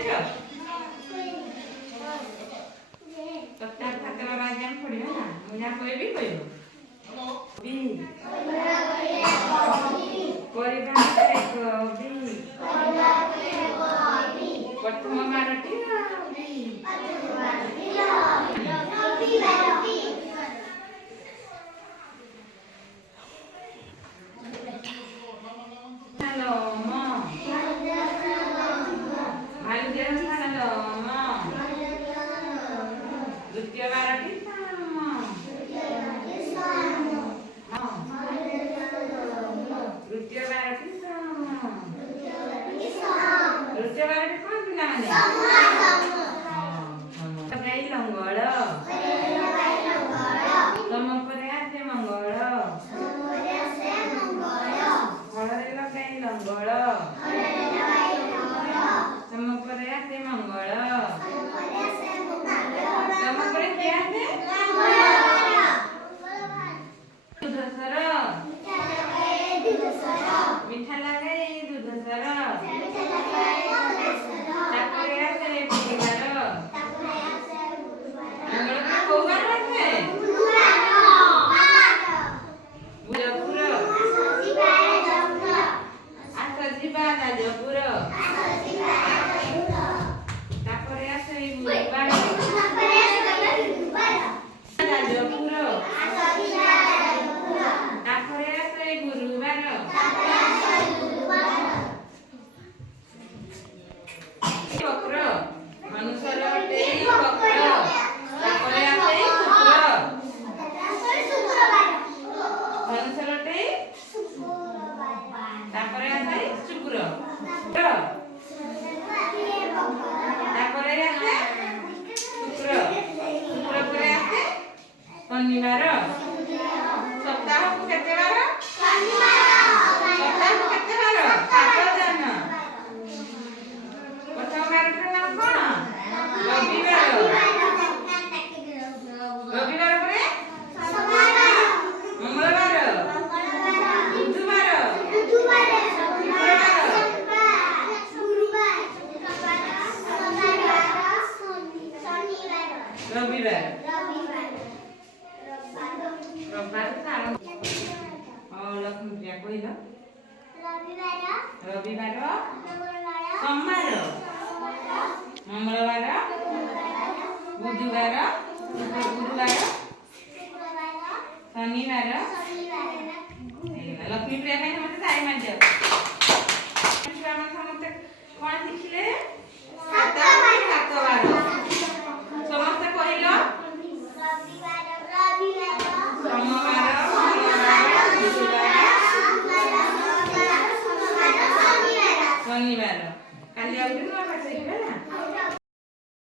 ଜାଣିଛ? ତତେ ଭାତ ବାବା ଆଜି ଆମେ ପଢିବା ନା ମୁଁ ଯାହା କହିବି କହିବ କରିବା ପ୍ରଥମ ବାରଟି ଦ୍ୱିତୀୟ ବାରଟି ତୃତୀୟ ବାରଟି ତୃତୀୟ ବାରଟି କଣ ପିଲାମାନେ ଗାଇ ଲଙ୍ଗଳ ତମ ପରେ ଆସେ ମଙ୍ଗଳ ଫଳରେ ଲଗାଇ ଲଙ୍ଗଳ ତମ ପରେ ଆସେ ମଙ୍ଗଳ ତମ ପରେ କିଏ ଆସେ ଦୁଧସର ମିଠା ଲଗାଇ ଦୁଧସର ତାପରେ ଆସେ ବୁଧବାର ମଙ୍ଗଳ କୋଉ ବାର ଆସେ ବୁଧପୁର ଆସ ଯିବା ଯାଜପୁର ତାପରେ ଆସେ ଗୁରୁବାର ଯାଜପୁର ତାପରେ ଆସେ ଗୁରୁବାର ବକ୍ର ମନୁଷ୍ୟର ଟେଇ ବକ୍ର ତାପରେ ଆସେ ଶୁକ୍ର ମନୁଷ୍ୟର ଟେଇ ତାପରେ ଆସେ ଶୁକ୍ର ତାପରେ ଆସେ ଶୁକ୍ର ଶୁକ୍ର ପରେ ଆସେ ଶନିବାର ସପ୍ତାହକୁ କେତେ ବାର ସପ୍ତାହକୁ କେତେ ବାର 7 ଦିନ ପ୍ରଥମ ବାରଟିର ନାମ କଣ ରବିବାର ରବିବାର ପରେ ମଙ୍ଗଳବାର ବୁଧବାର ରବିବାର ଲକ୍ଷ୍ମୀପ୍ରିୟା କହିଲ ରବିବାର ସୋମବାର ମଙ୍ଗଳବାର ବୁଧବାର ଗୁରୁବାର ଶନିବାର ଲକ୍ଷ୍ମୀପ୍ରିୟା ପାଇଁ ସମସ୍ତେ ତାଳି ମାରିଯାଅ ସମସ୍ତେ କଣ ଶିଖିଲେ